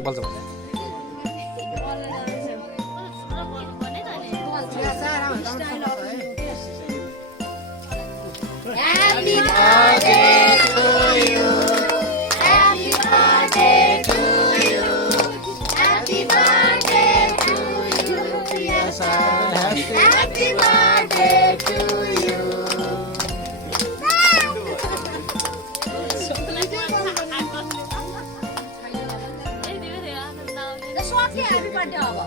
बोल्छ Happy birthday to you. Happy birthday to you. Happy birthday to you. Happy birthday to you. Happy birthday Baba.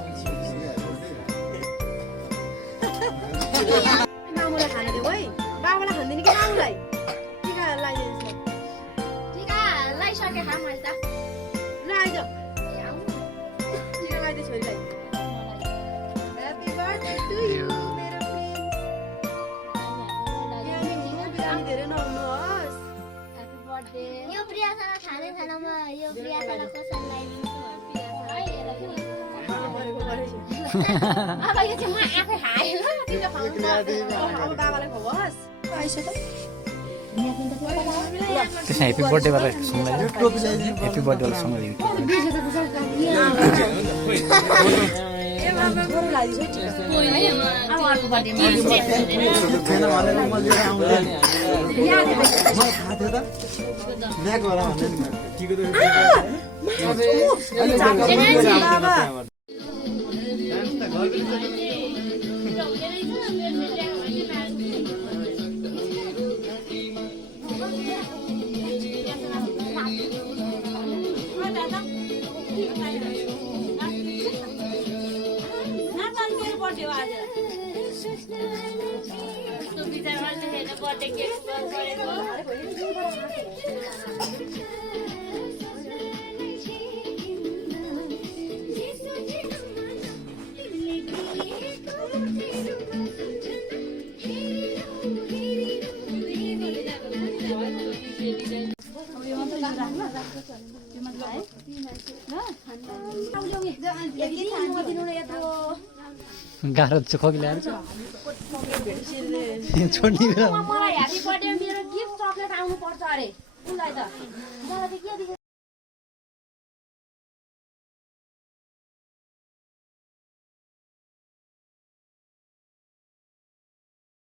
मामुलाई खान देऊ है बाबालाई खान्दिन कि मामुलाई टिका लगाइदिन्छ टिका लगाइसके खा मैले त लगाइदियो टिका लगाइदियो छोरीलाई ह्यापी बर्थडे टु यु मेरो प्रिन्स बिरामी धेरै नहुनुहोस् ह्यापी बर्थडे यो प्रियासँग खाने खानामा यो प्रियासँग कसरी लगाइदिन्छु अब यो चाहिँ म आफै खाएँ ल तिम्रो खानु अब बाबालाई खुवाओस् आइसक्यो त त्यसमा ह्याप्पी बर्थडे वाला सङ लगाइदिनु ह्याप्पी बर्थडे वाला सङ लगाइदिनु ए मामा गरौँ लाग्दैछ है अब अर्को बर्थडेमा बाबा बर्थडे केक गरेको गाह्रो चाहिँ खोकी ल्याएर छोड्ने मलाई ह्यापी बर्थडे मेरो गिफ्ट चक्लेट आउनु पर्छ अरे उसलाई त मलाई